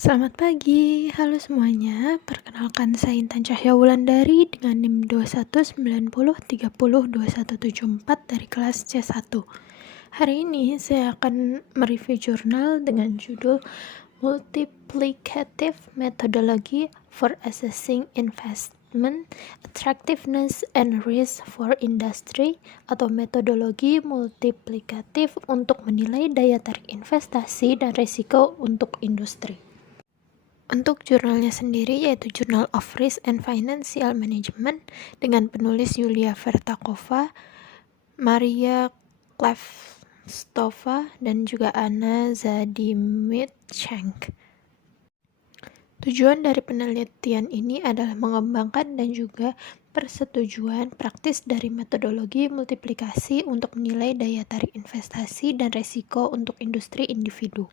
Selamat pagi, halo semuanya. Perkenalkan saya Intan Cahya Wulandari dengan NIM 2190302174 dari kelas C1. Hari ini saya akan mereview jurnal dengan judul Multiplicative Methodology for Assessing Investment Attractiveness and Risk for Industry atau metodologi multiplikatif untuk menilai daya tarik investasi dan risiko untuk industri. Untuk jurnalnya sendiri yaitu Journal of Risk and Financial Management dengan penulis Yulia Vertakova, Maria Klevstova, dan juga Anna Zadimischenk. Tujuan dari penelitian ini adalah mengembangkan dan juga persetujuan praktis dari metodologi multiplikasi untuk menilai daya tarik investasi dan risiko untuk industri individu.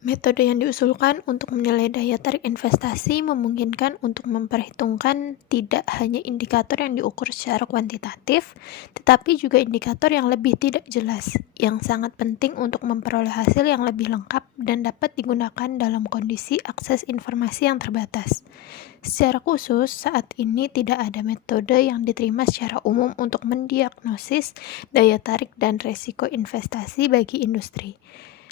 Metode yang diusulkan untuk menilai daya tarik investasi memungkinkan untuk memperhitungkan tidak hanya indikator yang diukur secara kuantitatif, tetapi juga indikator yang lebih tidak jelas, yang sangat penting untuk memperoleh hasil yang lebih lengkap dan dapat digunakan dalam kondisi akses informasi yang terbatas. Secara khusus, saat ini tidak ada metode yang diterima secara umum untuk mendiagnosis daya tarik dan risiko investasi bagi industri.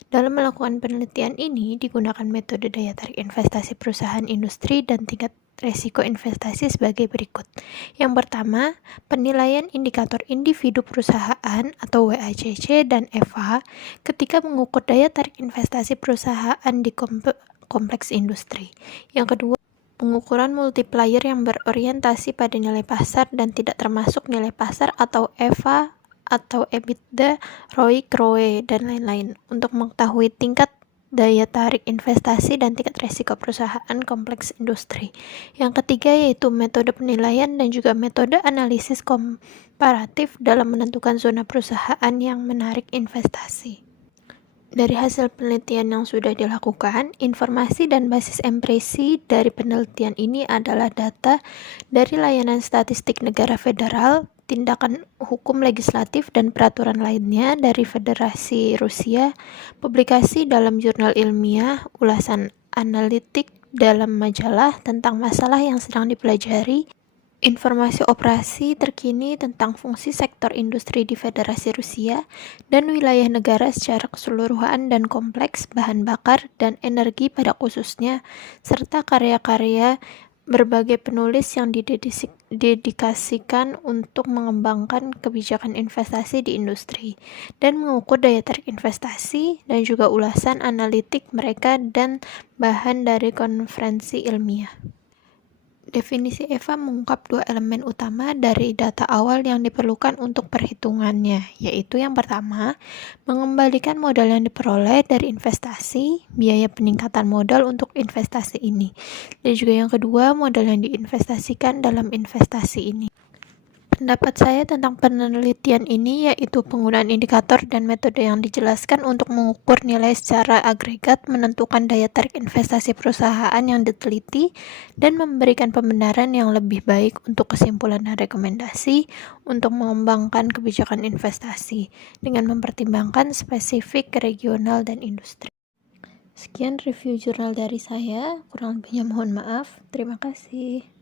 Dalam melakukan penelitian ini, digunakan metode daya tarik investasi perusahaan industri dan tingkat risiko investasi sebagai berikut. Yang pertama, penilaian indikator individu perusahaan atau WACC dan EVA ketika mengukur daya tarik investasi perusahaan di kompleks industri. Yang kedua, pengukuran multiplier yang berorientasi pada nilai pasar dan tidak termasuk nilai pasar atau EVA atau EBITDA, ROIC, ROE, dan lain-lain untuk mengetahui tingkat daya tarik investasi dan tingkat risiko perusahaan kompleks industri. Yang ketiga yaitu metode penilaian dan juga metode analisis komparatif dalam menentukan zona perusahaan yang menarik investasi. Dari hasil penelitian yang sudah dilakukan, informasi dan basis empresi dari penelitian ini adalah data dari Layanan Statistik Negara Federal, tindakan hukum legislatif dan peraturan lainnya dari Federasi Rusia, publikasi dalam jurnal ilmiah, ulasan analitik dalam majalah tentang masalah yang sedang dipelajari, informasi operasi terkini tentang fungsi sektor industri di Federasi Rusia dan wilayah negara secara keseluruhan dan kompleks bahan bakar dan energi pada khususnya, serta karya-karya berbagai penulis yang didedikasikan untuk mengembangkan kebijakan investasi di industri dan mengukur daya tarik investasi dan juga ulasan analitik mereka dan bahan dari konferensi ilmiah. Definisi EVA mengungkap dua elemen utama dari data awal yang diperlukan untuk perhitungannya, yaitu yang pertama, mengembalikan modal yang diperoleh dari investasi, biaya peningkatan modal untuk investasi ini, dan juga yang kedua, modal yang diinvestasikan dalam investasi ini. Pendapat saya tentang penelitian ini yaitu penggunaan indikator dan metode yang dijelaskan untuk mengukur nilai secara agregat, menentukan daya tarik investasi perusahaan yang diteliti, dan memberikan pembenaran yang lebih baik untuk kesimpulan dan rekomendasi untuk mengembangkan kebijakan investasi dengan mempertimbangkan spesifik regional dan industri. Sekian review jurnal dari saya, kurang lebihnya mohon maaf. Terima kasih.